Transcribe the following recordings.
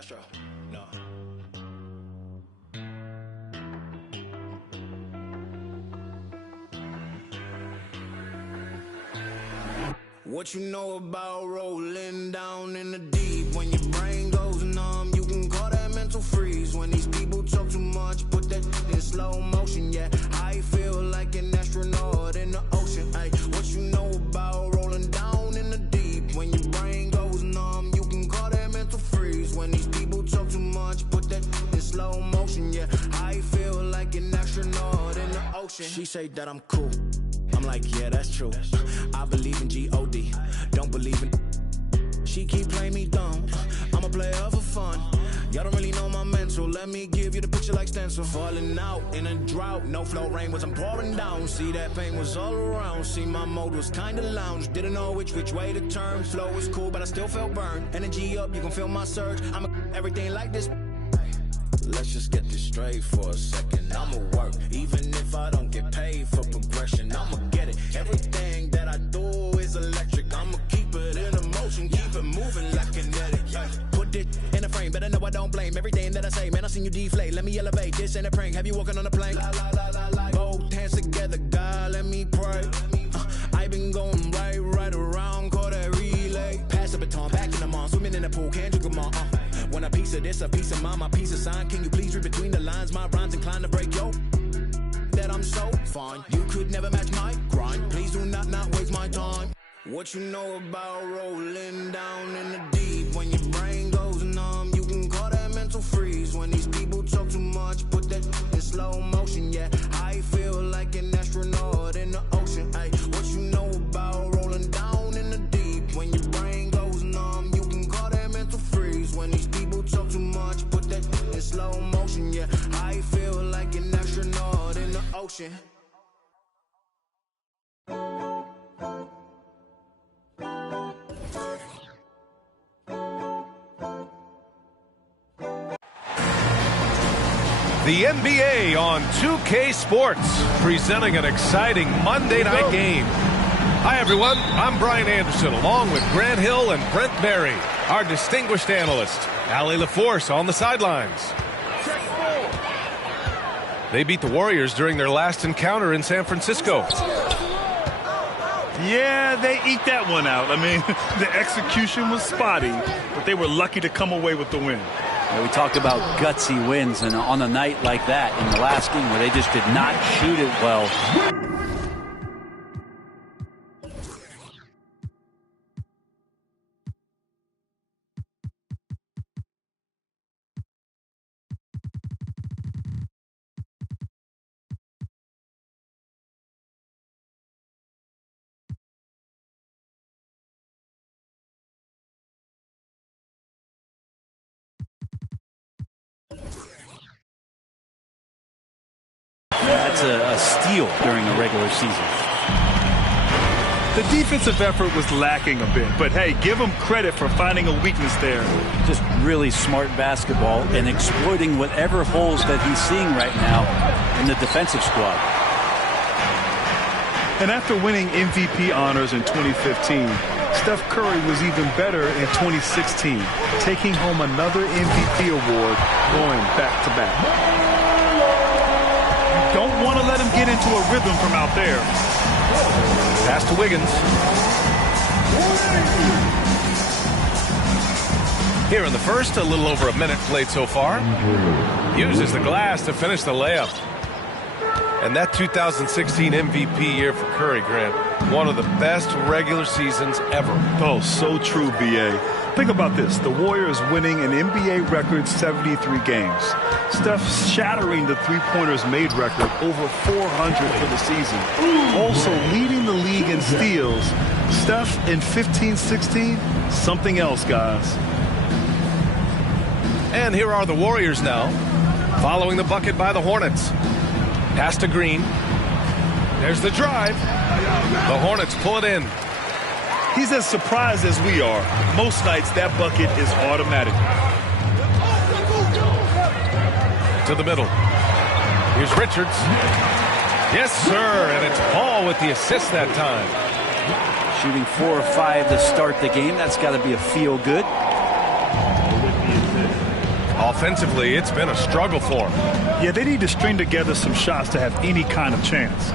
Astro, no. What you know about rolling down in the deep? When your brain goes numb, you can call that mental freeze. When these people talk too much, put that in slow motion. Yeah, I feel like an astronaut in the ocean. Ay, what you know about rolling down in the deep? When your brain goes numb, you can call that mental freeze. When these people talk too much, put that in slow motion. Yeah, I feel like an astronaut in the ocean. She say that I'm cool. I'm like, yeah, that's true. I believe in G-O-D, don't believe in. She keep playing me dumb. I'm a player for fun. Y'all don't really know my mental. Let me give you the picture like stencil. Falling out in a drought. No flow rain was I'm pouring down. See, that pain was all around. See, my mode was kinda lounge. Didn't know which way to turn. Flow was cool, but I still felt burned. Energy up, you can feel my surge. I'm everything like this. Let's just get this straight for a second. I'ma work, even if I don't get paid for progression. I'ma get it. Everything that I do is electric. I'ma keep it in motion, keep it moving like kinetic. Put it in a frame, better know I don't blame everything that I say. Man, I seen you deflate. Let me elevate. This ain't a prank. Have you walking on a plane? Both hands together, God, let me pray. I been going right around, call that relay. Pass the baton, back in the mall, swimming in the pool, can't drink them all. Want a piece of this, a piece of mine, my piece of sign. Can you please read between the lines? My rhymes inclined to break yo. That I'm so fine. You could never match my grind. Please do not waste my time. What you know about rolling down in the deep? When your brain goes numb, you can call that mental freeze. When these people talk too much, put that in slow motion. Yeah, I feel like an astronaut in the ocean. Ay, what you know about rolling down in the deep? When your brain goes numb, you can call that mental freeze. When these people talk too much, put that in slow motion. Yeah, I feel like an astronaut in the ocean. The NBA on 2K Sports, presenting an exciting Monday night game. Hi, everyone. I'm Brian Anderson, along with Grant Hill and Brent Berry, our distinguished analyst. Allie LaForce on the sidelines. They beat the Warriors during their last encounter in San Francisco. Yeah, they eked that one out. I mean, the execution was spotty, but they were lucky to come away with the win. Yeah, we talked about gutsy wins, and on a night like that in the last game where they just did not shoot it well. That's a steal during the regular season. The defensive effort was lacking a bit, but hey, give him credit for finding a weakness there. Just really smart basketball and exploiting whatever holes that he's seeing right now in the defensive squad. And after winning MVP honors in 2015, Steph Curry was even better in 2016, taking home another MVP award, going back-to-back. Don't want to let him get into a rhythm from out there. Pass to Wiggins. Here in the first, a little over a minute played so far. Uses the glass to finish the layup. And that 2016 MVP year for Curry, Grant, one of the best regular seasons ever. Oh, so true, B.A. Think about this. The Warriors winning an NBA record 73 games. Steph shattering the three-pointers made record, over 400 for the season. Also leading the league in steals. Steph in 15-16, something else, guys. And here are the Warriors now, following the bucket by the Hornets. Pass to Green. There's the drive. The Hornets pull it in. He's as surprised as we are. Most nights, that bucket is automatic. To the middle. Here's Richards. Yes, sir, and it's Paul with the assist that time. Shooting 4 or 5 to start the game. That's got to be a feel good. offensively, it's been a struggle for them. Yeah, they need to string together some shots to have any kind of chance.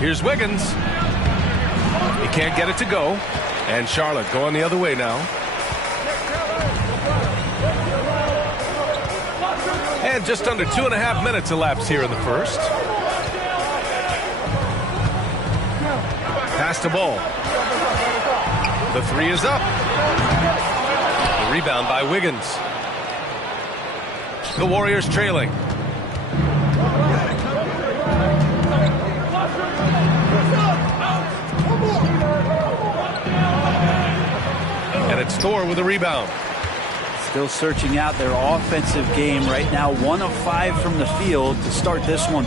Here's Wiggins. He can't get it to go. And Charlotte going the other way now. And just under 2.5 minutes elapsed here in the first. Pass the ball. The three is up. The rebound by Wiggins. The Warriors trailing. And it's Thor with a rebound. Still searching out their offensive game right now. 1 of 5 from the field to start this one.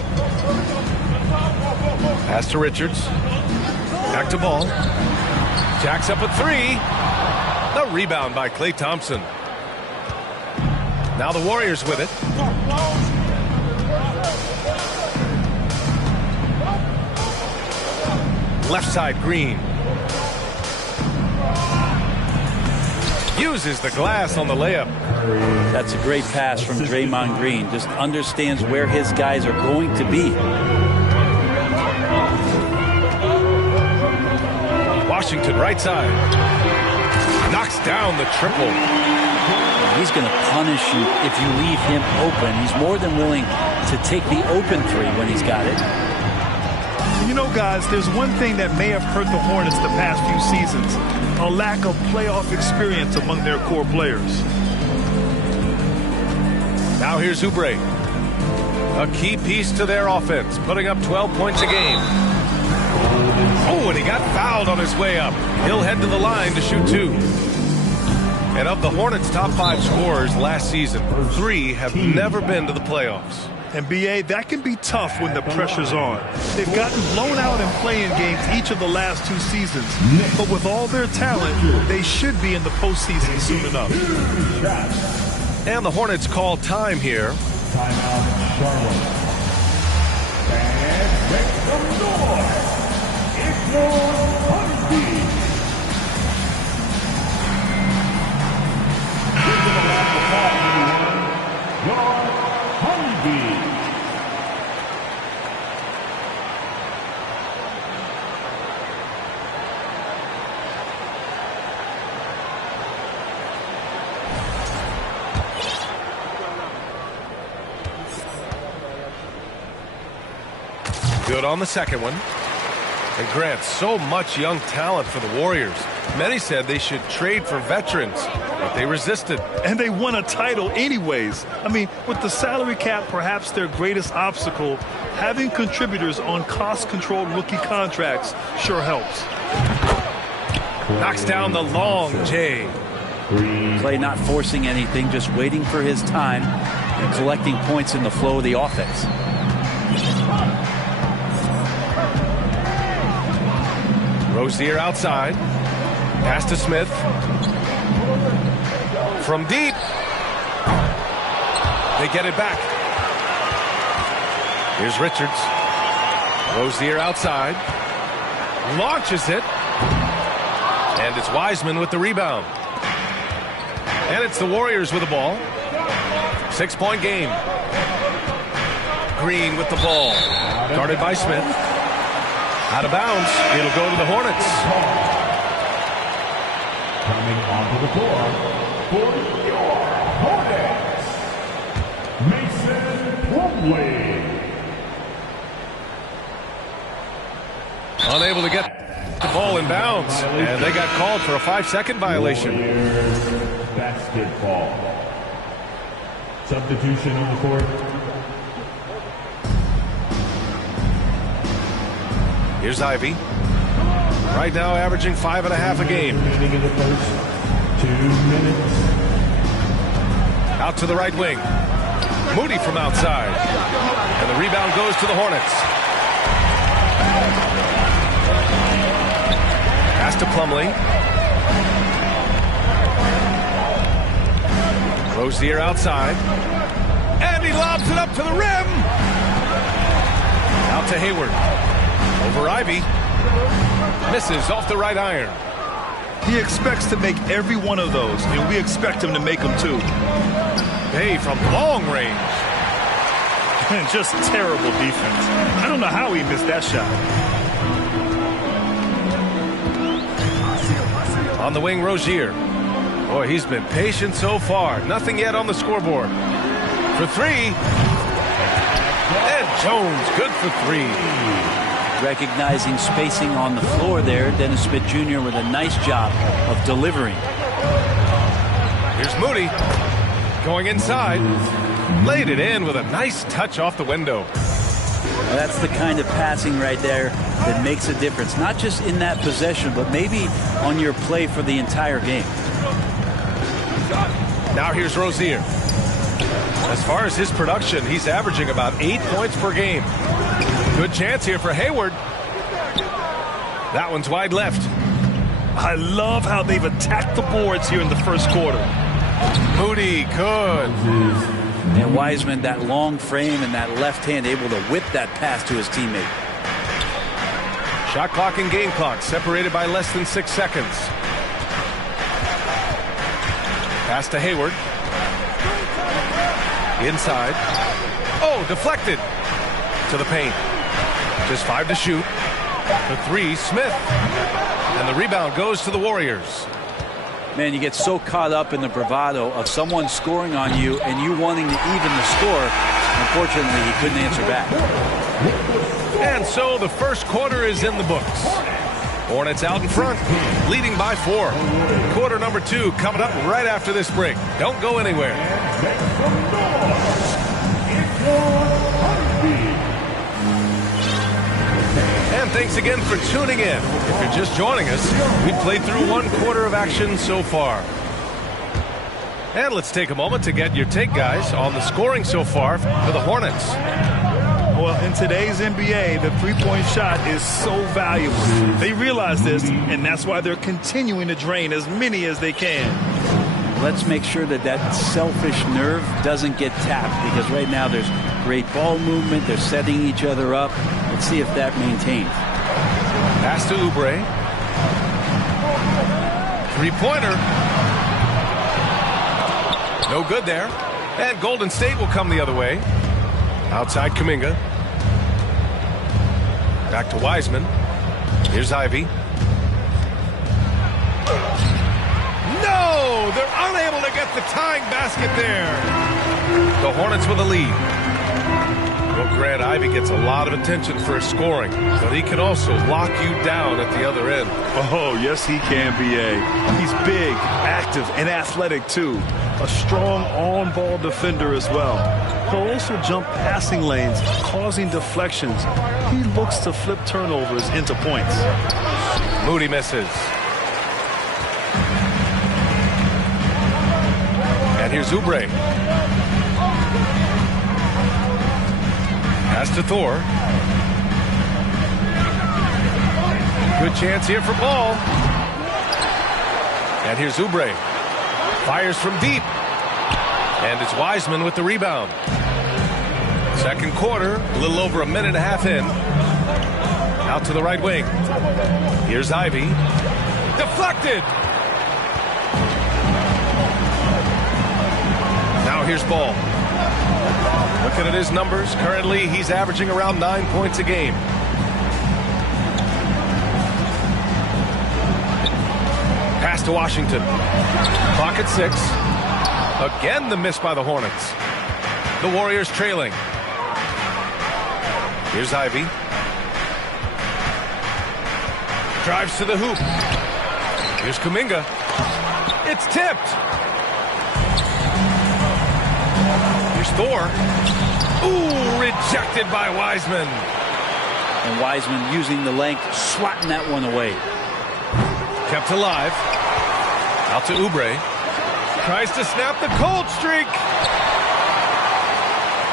Pass to Richards. Back to Ball. Jacks up a 3. The rebound by Klay Thompson. Now the Warriors with it. Left side, Green. Uses the glass on the layup. That's a great pass from Draymond Green. Just understands where his guys are going to be. Washington right side. Knocks down the triple. He's going to punish you if you leave him open. He's more than willing to take the open 3 when he's got it. You know, guys, there's one thing that may have hurt the Hornets the past few seasons. A lack of playoff experience among their core players. Now here's Oubre. A key piece to their offense, putting up 12 points a game. Oh, and he got fouled on his way up. He'll head to the line to shoot 2. And of the Hornets' top 5 scorers last season, 3 have never been to the playoffs. And B.A., that can be tough when the pressure's on. They've gotten blown out in play-in games each of the last 2 seasons. But with all their talent, they should be in the postseason soon enough. And the Hornets call time here. Timeout, Charlotte. And make some noise. It's your Hornets. Give them a round of applause, your Hornets. Good on the second one. And Grant, so much young talent for the Warriors. Many said they should trade for veterans, but they resisted. And they won a title anyways. I mean, with the salary cap perhaps their greatest obstacle, having contributors on cost-controlled rookie contracts sure helps. Knocks down the long J. Klay not forcing anything, just waiting for his time and collecting points in the flow of the offense. Rozier outside. Pass to Smith. From deep. They get it back. Here's Richards. Rozier outside. Launches it. And it's Wiseman with the rebound. And it's the Warriors with the ball. 6-point game. Green with the ball. Guarded by Smith. Out of bounds. It'll go to the Hornets. Coming onto the floor for your Hornets, Mason Plumlee. Unable to get the ball in bounds. And they got called for a 5-second violation. Warriors basketball. Substitution on the court. Here's Ivy. Right now averaging 5.5 a game. Beginning of the first 2 minutes. Out to the right wing. Moody from outside. And the rebound goes to the Hornets. Pass to Plumlee. Rozier outside. And he lobs it up to the rim. Out to Hayward. Over Ivy. Misses off the right iron. He expects to make every one of those, and we expect him to make them too. Hey, from long range. Just terrible defense. I don't know how he missed that shot. On the wing, Rozier. Boy, he's been patient so far. Nothing yet on the scoreboard. For three. And Jones, good for three. Recognizing spacing on the floor there. Dennis Smith Jr. with a nice job of delivering. Here's Moody. Going inside. Laid it in with a nice touch off the window. That's the kind of passing right there that makes a difference. Not just in that possession, but maybe on your play for the entire game. Now here's Rozier. As far as his production, he's averaging about 8 points per game. Good chance here for Hayward. That one's wide left. I love how they've attacked the boards here in the first quarter. Moody, good. And Wiseman, that long frame and that left hand, able to whip that pass to his teammate. Shot clock and game clock separated by less than 6 seconds. Pass to Hayward. Inside. Oh, deflected. To the paint. Just 5 to shoot. For three, Smith. And the rebound goes to the Warriors. Man, you get so caught up in the bravado of someone scoring on you and you wanting to even the score. Unfortunately, he couldn't answer back. And so the first quarter is in the books. Hornets out in front, leading by 4. Quarter number 2 coming up right after this break. Don't go anywhere. And thanks again for tuning in. If you're just joining us, we played through 1 quarter of action so far. And let's take a moment to get your take, guys, on the scoring so far for the Hornets. Well, in today's NBA, the three-point shot is so valuable. They realize this, and that's why they're continuing to drain as many as they can. Let's make sure that that selfish nerve doesn't get tapped, because right now there's great ball movement. They're setting each other up. Let's see if that maintains. Pass to Oubre. Three-pointer. No good there. And Golden State will come the other way. Outside Kuminga. Back to Wiseman. Here's Ivy. No! They're unable to get the tying basket there. The Hornets with a lead. Well, Grant, Ivy gets a lot of attention for his scoring, but he can also lock you down at the other end. Oh, yes, he can, B.A. He's big, active, and athletic, too. A strong on-ball defender as well. He'll also jump passing lanes, causing deflections. He looks to flip turnovers into points. Moody misses. And here's Oubre. Pass to Thor. Good chance here for Ball. And here's Oubre. Fires from deep. And it's Wiseman with the rebound. Second quarter, a little over a minute and a half in. Out to the right wing. Here's Ivy. Deflected. Now here's Ball. Looking at his numbers, currently he's averaging around 9 points a game. Pass to Washington. Clock at 6. Again the miss by the Hornets. The Warriors trailing. Here's Ivy. Drives to the hoop. Here's Kuminga. It's tipped. Here's Thor. Ooh, rejected by Wiseman. And Wiseman using the length, swatting that one away. Kept alive. Out to Oubre. Tries to snap the cold streak.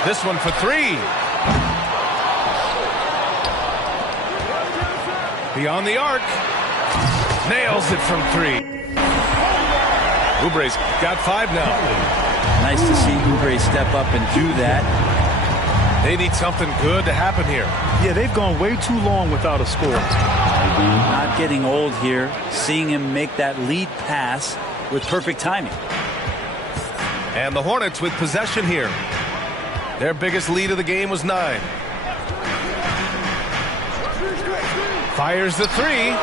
This one for 3. Beyond the arc. Nails it from 3. Oubre's got 5 now. Nice to see Oubre step up and do that. They need something good to happen here. Yeah, they've gone way too long without a score. Not getting old here. Seeing him make that lead pass with perfect timing. And the Hornets with possession here. Their biggest lead of the game was 9. Fires the 3.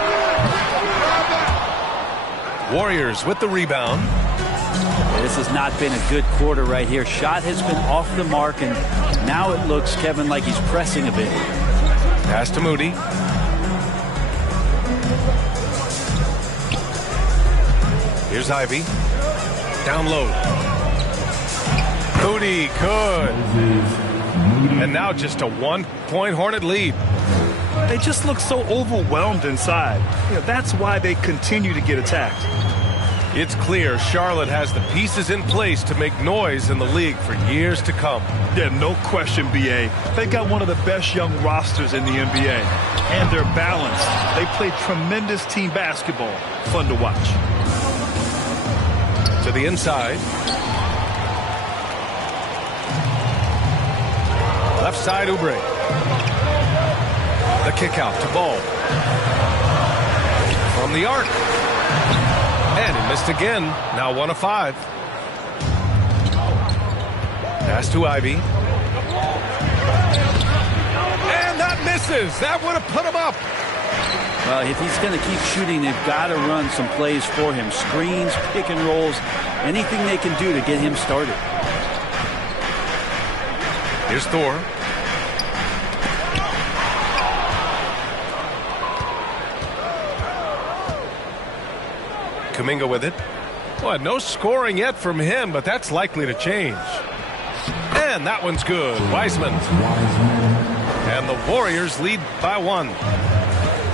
Warriors with the rebound. This has not been a good quarter right here. Shot has been off the mark, and now it looks, Kevin, like he's pressing a bit. Pass to Moody. Here's Ivy. Down low. Moody good. And now just a 1-point Hornet lead. They just look so overwhelmed inside. That's why they continue to get attacked. It's clear Charlotte has the pieces in place to make noise in the league for years to come. Yeah, no question, B.A. They got one of the best young rosters in the NBA. And they're balanced. They play tremendous team basketball. Fun to watch. To the inside. Left side, Oubre. The kick out to Ball. From the arc. And he missed again. Now 1 of 5. Pass to Ivy. And that misses. That would have put him up. Well, if he's going to keep shooting, they've got to run some plays for him. Screens, pick and rolls, anything they can do to get him started. Here's Thor. Kuminga with it. Well, no scoring yet from him, but that's likely to change. And that one's good. Wiseman. And the Warriors lead by 1.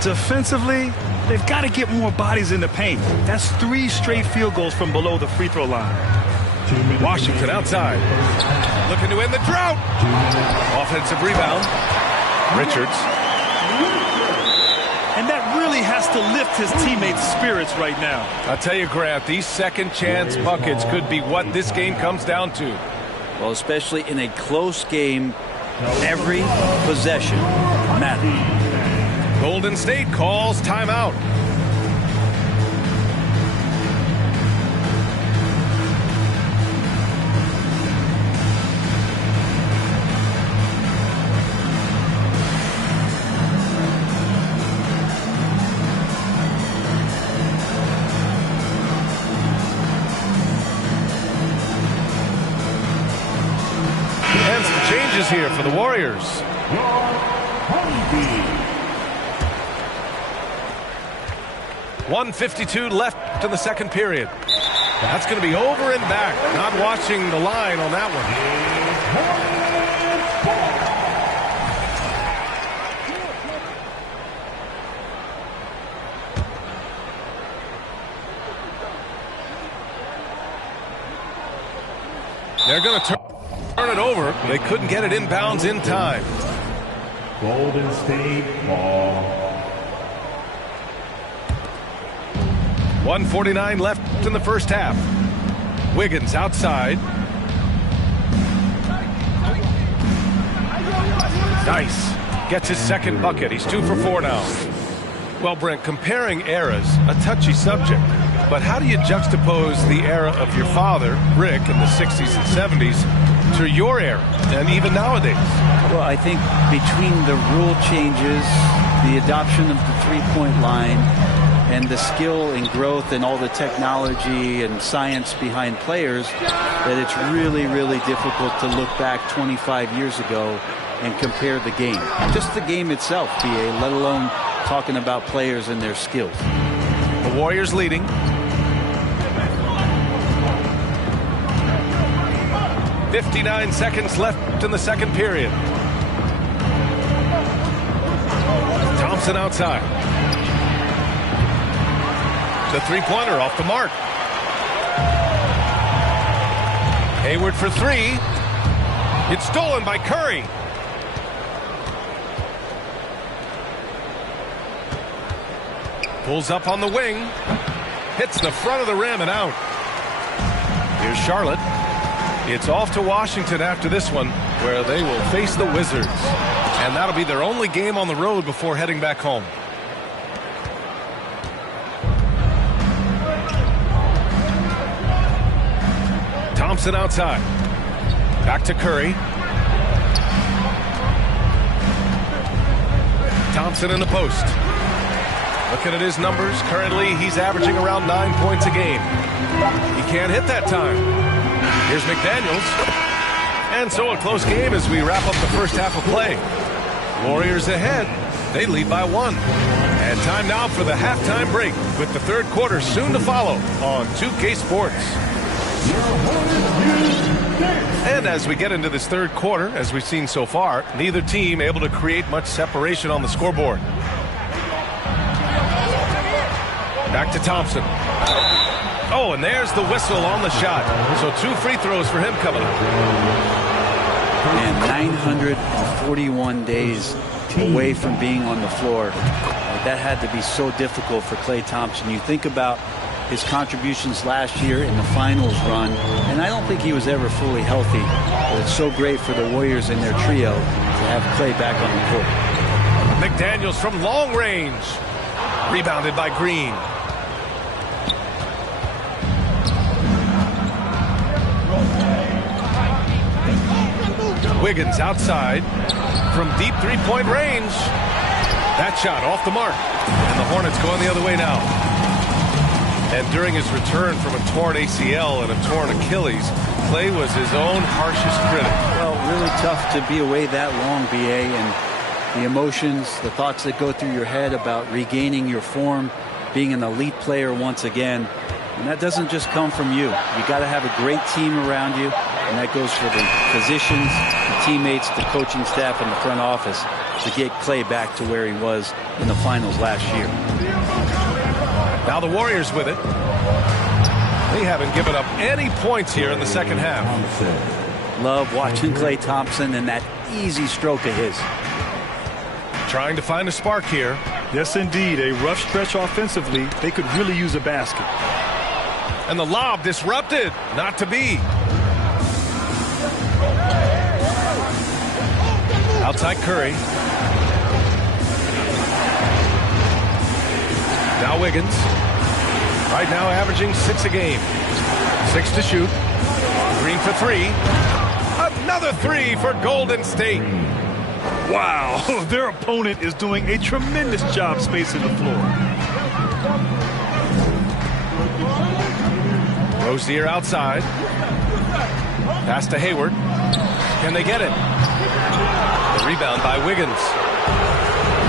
Defensively, they've got to get more bodies in the paint. That's 3 straight field goals from below the free throw line. Washington outside. Looking to end the drought. Offensive rebound. Richards. And that really has to lift his teammates' spirits right now. I'll tell you, Grant, these second chance buckets could be what this game comes down to. Well, especially in a close game, every possession matters. Golden State calls timeout. And some changes here for the Warriors. 1:52 left in the second period. That's going to be over and back. Not watching the line on that one. They're going to turn it over. They couldn't get it inbounds in time. Golden State ball. 1:49 left in the first half. Wiggins outside. Nice. Gets his second bucket. He's 2 for 4 now. Well, Brent, comparing eras, a touchy subject. But how do you juxtapose the era of your father, Rick, in the 60s and 70s to your era and even nowadays? Well, I think between the rule changes, the adoption of the three-point line, and the skill and growth and all the technology and science behind players, that it's really, really difficult to look back 25 years ago and compare the game. Just the game itself, BA, let alone talking about players and their skills. The Warriors leading. .59 seconds left in the second period. Thompson outside. The three-pointer off the mark. Hayward for 3. It's stolen by Curry. Pulls up on the wing. Hits the front of the rim and out. Here's Charlotte. It's off to Washington after this one, where they will face the Wizards. And that'll be their only game on the road before heading back home. Thompson outside. Back to Curry. Thompson in the post. Looking at his numbers, currently he's averaging around 9 points a game. He can't hit that time. Here's McDaniels. And so a close game as we wrap up the first half of play. Warriors ahead. They lead by 1. And time now for the halftime break with the third quarter soon to follow on 2K Sports. And as we get into this third quarter, as we've seen so far, neither team able to create much separation on the scoreboard. Back to Thompson. Oh, and there's the whistle on the shot. So 2 free throws for him coming up. And 941 days away from being on the floor. That had to be so difficult for Klay Thompson. You think about his contributions last year in the finals run, and I don't think he was ever fully healthy. But it's so great for the Warriors and their trio to have Klay back on the court. McDaniels from long range. Rebounded by Green. Wiggins outside from deep three-point range. That shot off the mark. And the Hornets going the other way now. And during his return from a torn ACL and a torn Achilles, Klay was his own harshest critic. Well, really tough to be away that long, BA, and the emotions, the thoughts that go through your head about regaining your form, being an elite player once again. And that doesn't just come from you. You got to have a great team around you, and that goes for the physicians, the teammates, the coaching staff, and the front office to get Klay back to where he was in the finals last year. Now the Warriors with it. They haven't given up any points here in the second half. Love watching Klay Thompson and that easy stroke of his. Trying to find a spark here. Yes, indeed. A rough stretch offensively. They could really use a basket. And the lob disrupted. Not to be. Outside Curry. Now Wiggins. Right now averaging 6 a game. 6 to shoot. Green for 3. Another 3 for Golden State. Wow, their opponent is doing a tremendous job spacing the floor. Rozier outside. Pass to Hayward. Can they get it? The rebound by Wiggins.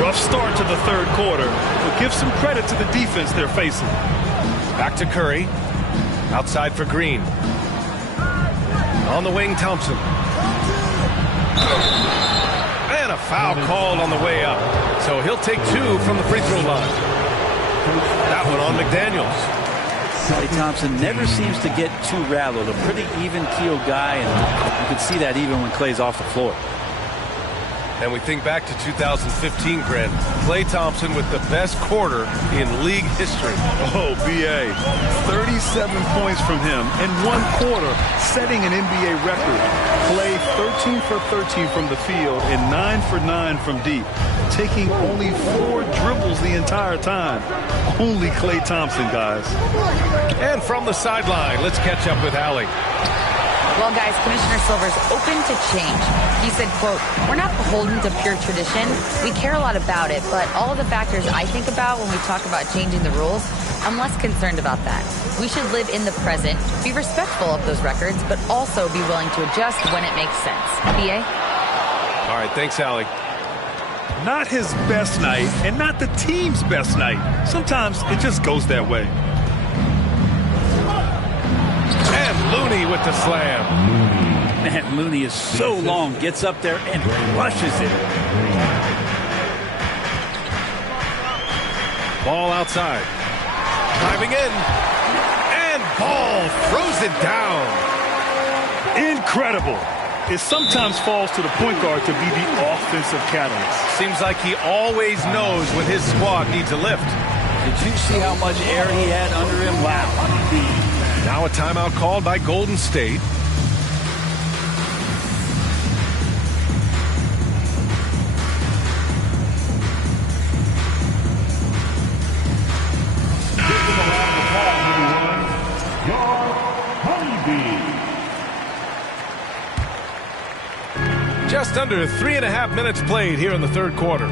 Rough start to the third quarter, but give some credit to the defense they're facing. Back to Curry. Outside for Green. On the wing, Thompson. And a foul called on the way up. So he'll take 2 from the free throw line. That one on McDaniels. Klay Thompson never seems to get too rattled. A pretty even-keeled guy, and you can see that even when Klay's off the floor. And we think back to 2015, Grant. Klay Thompson with the best quarter in league history. Oh, BA. 37 points from him in 1 quarter, setting an NBA record. Klay 13 for 13 from the field and 9 for 9 from deep, taking only 4 dribbles the entire time. Only Klay Thompson, guys. And from the sideline, let's catch up with Allie. Well, guys, Commissioner Silver's open to change. He said, quote, "We're not beholden to pure tradition. We care a lot about it, but all of the factors I think about when we talk about changing the rules, I'm less concerned about that. We should live in the present, be respectful of those records, but also be willing to adjust when it makes sense." BA? All right, thanks, Allie. Not his best night and not the team's best night. Sometimes it just goes that way. And Looney with the slam. Man, Looney is so long, gets up there and crushes it. Ball outside. Driving in. And Ball throws it down. Incredible. It sometimes falls to the point guard to be the offensive catalyst. Seems like he always knows when his squad needs a lift. Did you see how much air he had under him? Wow. Now a timeout called by Golden State. Just under 3.5 minutes played here in the third quarter.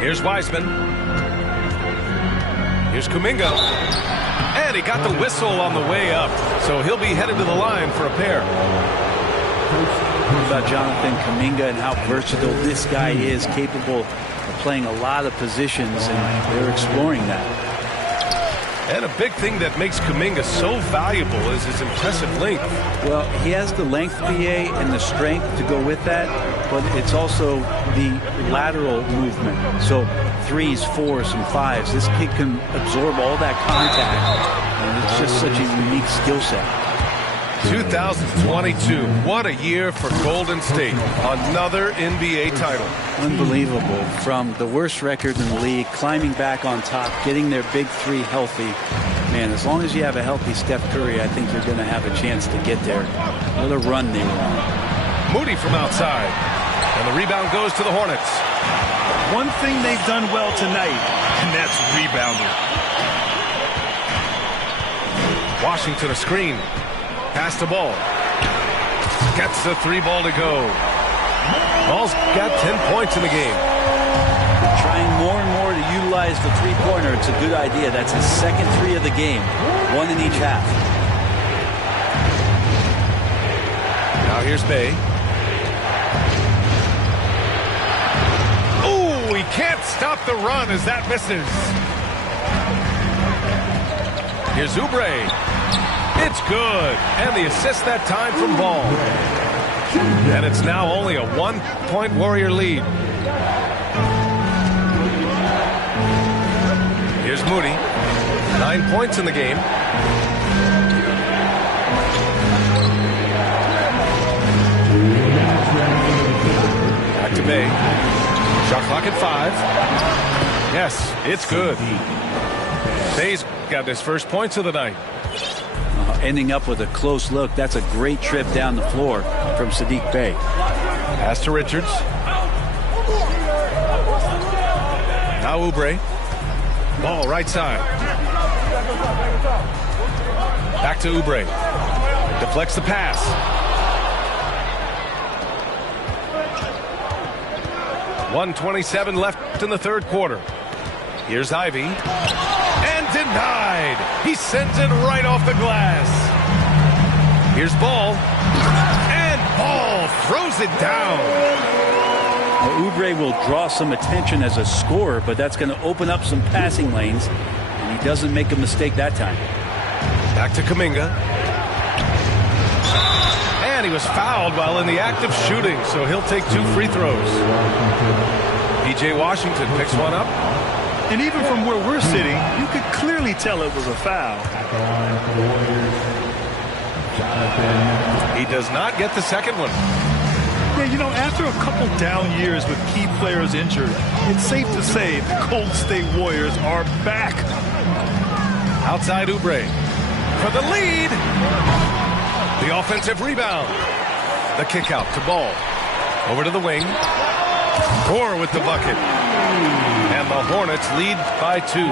Here's Wiseman. Here's Kuminga. And he got the whistle on the way up, so he'll be headed to the line for a pair. About Jonathan Kuminga and how versatile this guy is, capable of playing a lot of positions, and they're exploring that. And a big thing that makes Kuminga so valuable is his impressive length. Well, he has the length, BA, and the strength to go with that, but it's also the lateral movement. So 3s, 4s, and 5s. This kid can absorb all that contact, and it's just such a unique skill set. 2022, what a year for Golden State. Another NBA title. Unbelievable. From the worst record in the league, climbing back on top, getting their big three healthy. Man, as long as you have a healthy Steph Curry, I think you're going to have a chance to get there. What a run they were on. Moody from outside. And the rebound goes to the Hornets. One thing they've done well tonight, and that's rebounding. Washington a screen. Pass the ball. Gets the 3 ball to go. Ball's got 10 points in the game. Trying more and more to utilize the three-pointer. It's a good idea. That's his second 3 of the game. 1 in each half. Now here's Bay. Oh, he can't stop the run as that misses. Here's Oubre. It's good. And the assist that time from Ball. And it's now only a 1-point Warrior lead. Here's Moody. 9 points in the game. Back to Bay. Shot clock at 5. Yes, it's good. Bay's got his first points of the night. Ending up with a close look. That's a great trip down the floor from Saddiq Bey. Pass to Richards. Now Oubre. Ball right side. Back to Oubre. Deflects the pass. .127 left in the third quarter. Here's Ivy. And denied. He sends it right off the glass. Here's Ball. And Ball throws it down. Well, Oubre will draw some attention as a scorer, but that's going to open up some passing lanes, and he doesn't make a mistake that time. Back to Kuminga. And he was fouled while in the act of shooting, so he'll take 2 free throws. P.J. Washington picks one up. And even from where we're sitting, you could clearly tell it was a foul. He does not get the second one. Yeah, you know, after a couple down years with key players injured, it's safe to say the Golden State Warriors are back. Outside Oubre for the lead. The offensive rebound. The kick out to Ball. Over to the wing. Gore with the bucket. And the Hornets lead by 2.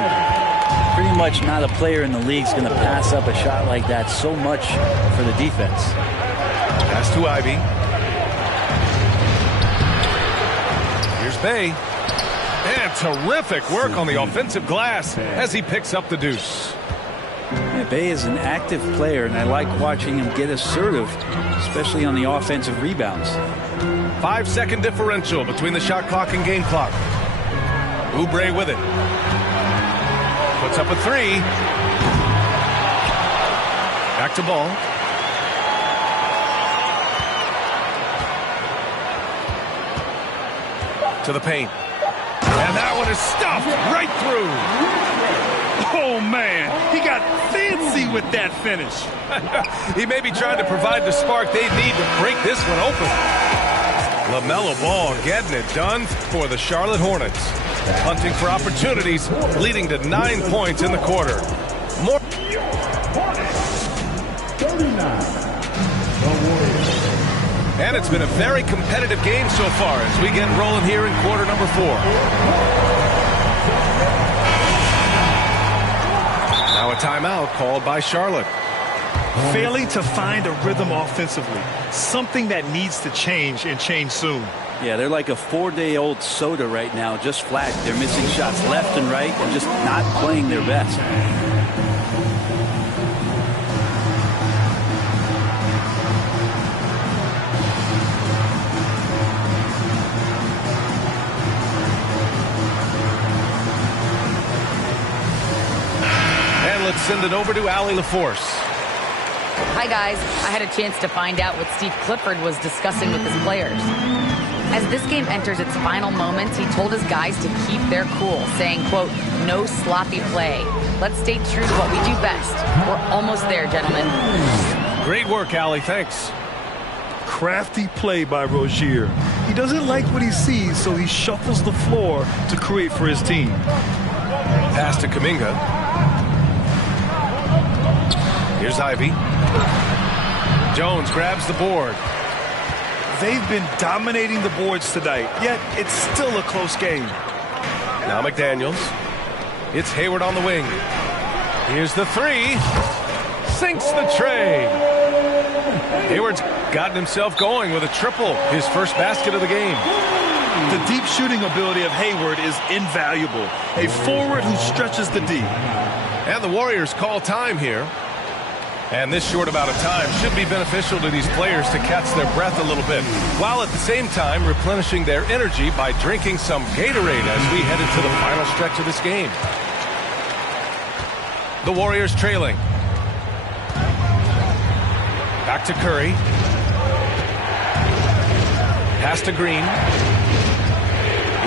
Pretty much not a player in the league is going to pass up a shot like that so much for the defense. Pass to Ivy. Here's Bay. And terrific work on the offensive glass as he picks up the deuce. Yeah, Bay is an active player, and I like watching him get assertive, especially on the offensive rebounds. 5-second differential between the shot clock and game clock. Oubre with it. Puts up a 3. Back to Ball. To the paint. And that one is stuffed right through. Oh, man, he got fancy with that finish. He may be trying to provide the spark they need to break this one open. LaMelo Ball getting it done for the Charlotte Hornets. Hunting for opportunities, leading to 9 points in the quarter. More. And it's been a very competitive game so far as we get rolling here in quarter number 4. Now a timeout called by Charlotte. failing to find a rhythm offensively, something that needs to change and change soon. Yeah, they're like a 4-day-old soda right now, just flat. They're missing shots left and right and just not playing their best. And let's send it over to Allie LaForce. Hi, guys. I had a chance to find out what Steve Clifford was discussing with his players. As this game enters its final moments, he told his guys to keep their cool, saying, quote, no sloppy play. Let's stay true to what we do best. We're almost there, gentlemen. Great work, Allie. Thanks. Crafty play by Rozier. He doesn't like what he sees, so he shuffles the floor to create for his team. Pass to Kuminga. Here's Ivy. Jones grabs the board. They've been dominating the boards tonight, yet it's still a close game. Now McDaniels. It's Hayward on the wing. Here's the three. Sinks the tray. Hayward's gotten himself going with a triple, his first basket of the game. The deep shooting ability of Hayward is invaluable. A forward who stretches the D. And the Warriors call time here. And this short amount of time should be beneficial to these players to catch their breath a little bit, while at the same time replenishing their energy by drinking some Gatorade as we head into the final stretch of this game. The Warriors trailing. Back to Curry. Pass to Green.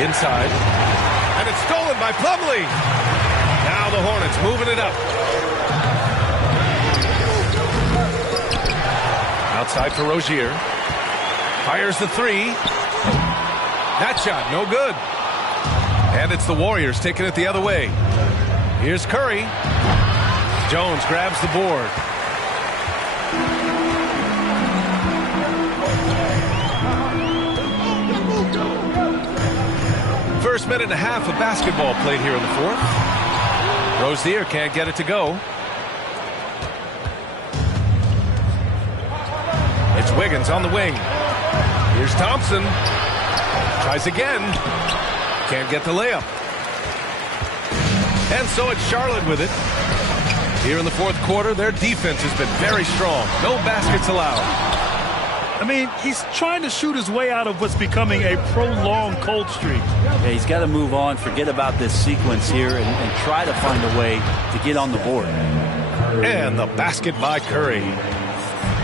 Inside. And it's stolen by Plumlee. Now the Hornets moving it up. Outside for Rozier. Fires the three. That shot, no good. And it's the Warriors taking it the other way. Here's Curry. Jones grabs the board. First minute and a half of basketball played here in the fourth. Rozier can't get it to go. It's Wiggins on the wing. Here's Thompson. Tries again. Can't get the layup. And so it's Charlotte with it. Here in the fourth quarter, their defense has been very strong. No baskets allowed. I mean, he's trying to shoot his way out of what's becoming a prolonged cold streak. Yeah, he's got to move on, forget about this sequence here, and try to find a way to get on the board. And the basket by Curry.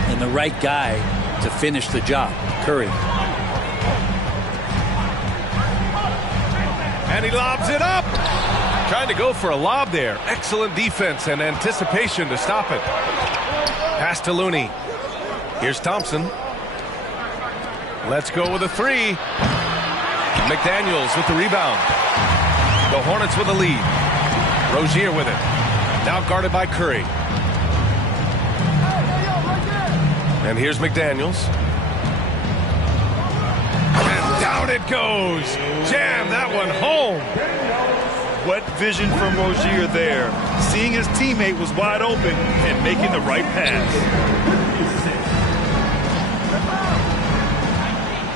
And the right guy to finish the job, Curry. And he lobs it up. Trying to go for a lob there. Excellent defense and anticipation to stop it. Pass to Looney. Here's Thompson. Let's go with a three. McDaniels with the rebound. The Hornets with the lead. Rozier with it. Now guarded by Curry. And here's McDaniels. And down it goes. Jam that one home. What vision from Rozier there. Seeing his teammate was wide open and making the right pass.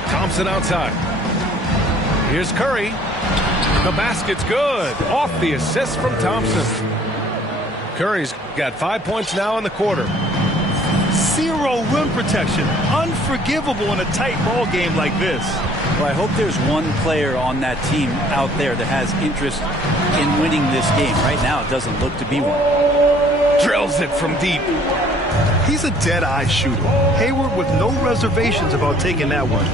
Thompson outside. Here's Curry. The basket's good. Off the assist from Thompson. Curry's got 5 points now in the quarter. Zero rim protection. Unforgivable in a tight ball game like this. Well, I hope there's one player on that team out there that has interest in winning this game. Right now, it doesn't look to be one. Drills it from deep. He's a dead-eye shooter. Hayward with no reservations about taking that one.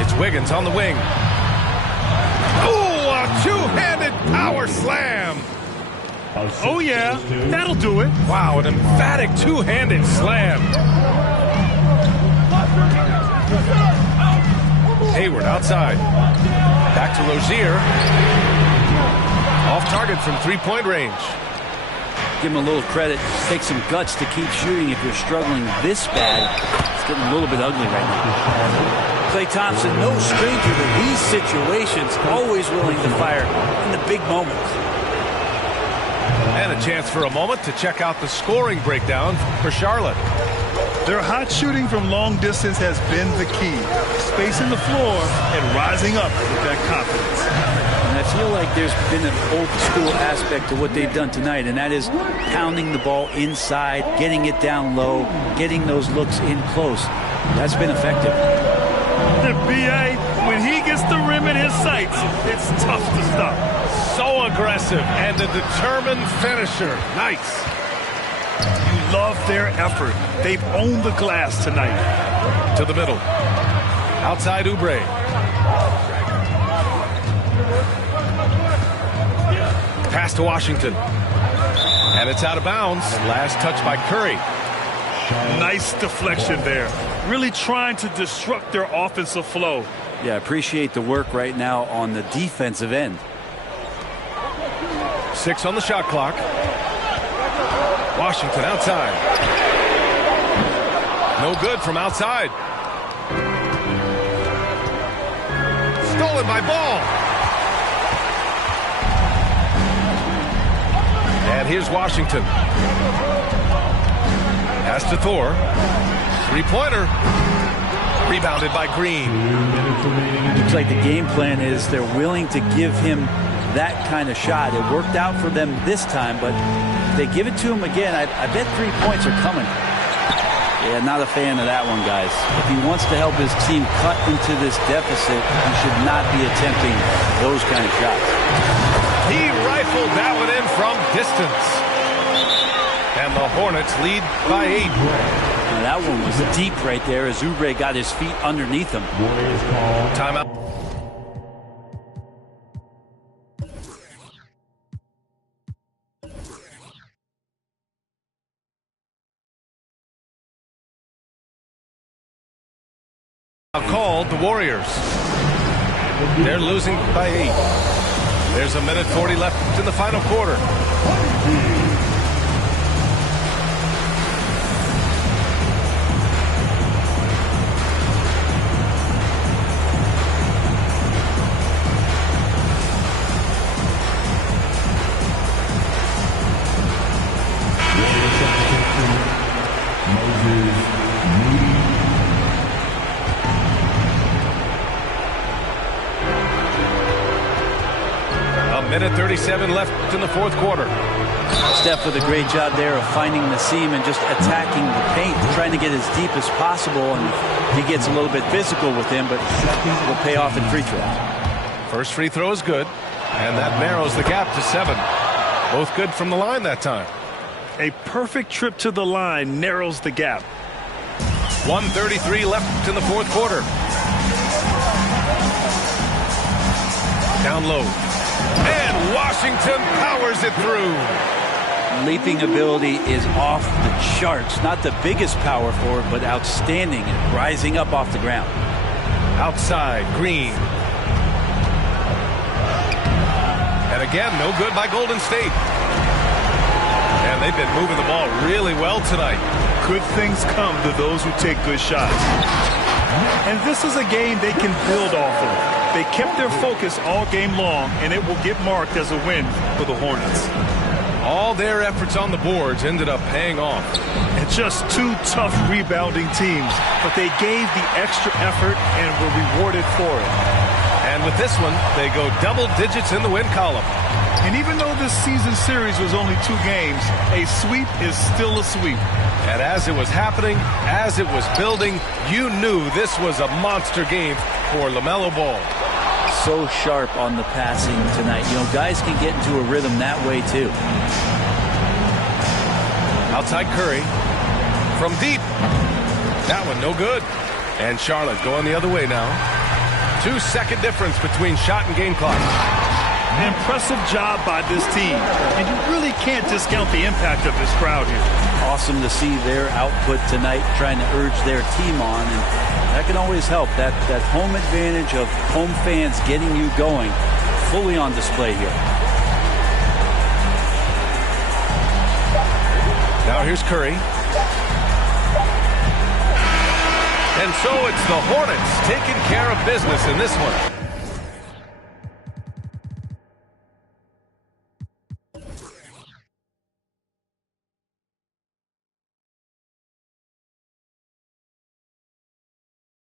It's Wiggins on the wing. Oh, a two-handed power slam. Oh, yeah. That'll do it. Wow, an emphatic two-handed slam. Hayward outside. Back to Rozier. Off target from three-point range. Give him a little credit. Take some guts to keep shooting if you're struggling this bad. It's getting a little bit ugly right now. Klay Thompson, no stranger to these situations, always willing to fire in the big moments. And a chance for a moment to check out the scoring breakdown for Charlotte. Their hot shooting from long distance has been the key. Spacing the floor and rising up with that confidence. And I feel like there's been an old school aspect to what they've done tonight, and that is pounding the ball inside, getting it down low, getting those looks in close. That's been effective. The BA, when he gets the rim in his sights, it's tough to stop. So aggressive and a determined finisher. Nice. You love their effort. They've owned the glass tonight. To the middle. Outside Oubre. Pass to Washington. And it's out of bounds. Last touch by Curry. Nice deflection there. Really trying to disrupt their offensive flow. Yeah, appreciate the work right now on the defensive end. 6 on the shot clock. Washington outside. No good from outside. Stolen by Ball. And here's Washington. Pass to Thor. Three-pointer. Rebounded by Green. Looks like the game plan is they're willing to give him that kind of shot. It worked out for them this time, but if they give it to him again, I bet 3 points are coming. Yeah, not a fan of that one, guys. If he wants to help his team cut into this deficit, he should not be attempting those kind of shots. He rifled that one in from distance. And the Hornets lead by 8. Now, that one was deep right there as Oubre got his feet underneath him. Timeout. Called the Warriors. They're losing by 8. There's a minute 40 left in the final quarter. Minute 37 left in the fourth quarter. Steph with a great job there of finding the seam and just attacking the paint, trying to get as deep as possible, and he gets a little bit physical with him, but will pay off in free throws. First free throw is good, and that narrows the gap to 7. Both good from the line that time. A perfect trip to the line narrows the gap. 1:33 left in the fourth quarter. Down low. And Washington powers it through. Leaping ability is off the charts. Not the biggest power forward, but outstanding and rising up off the ground. Outside, Green. And again, no good by Golden State. And they've been moving the ball really well tonight. Good things come to those who take good shots. And this is a game they can build off of. They kept their focus all game long, and it will get marked as a win for the Hornets. All their efforts on the boards ended up paying off. And just 2 tough rebounding teams, but they gave the extra effort and were rewarded for it. And with this one, they go double digits in the win column. And even though this season series was only 2 games, a sweep is still a sweep. And as it was happening, as it was building, you knew this was a monster game for LaMelo Ball. So sharp on the passing tonight. You know, guys can get into a rhythm that way too. Outside Curry. From deep. That one no good. And Charlotte going the other way now. 2-second difference between shot and game clock. An impressive job by this team. And you really can't discount the impact of this crowd here. Awesome to see their output tonight, trying to urge their team on, and that can always help. That home advantage of home fans getting you going, fully on display here. Now here's Curry. And so it's the Hornets taking care of business in this one.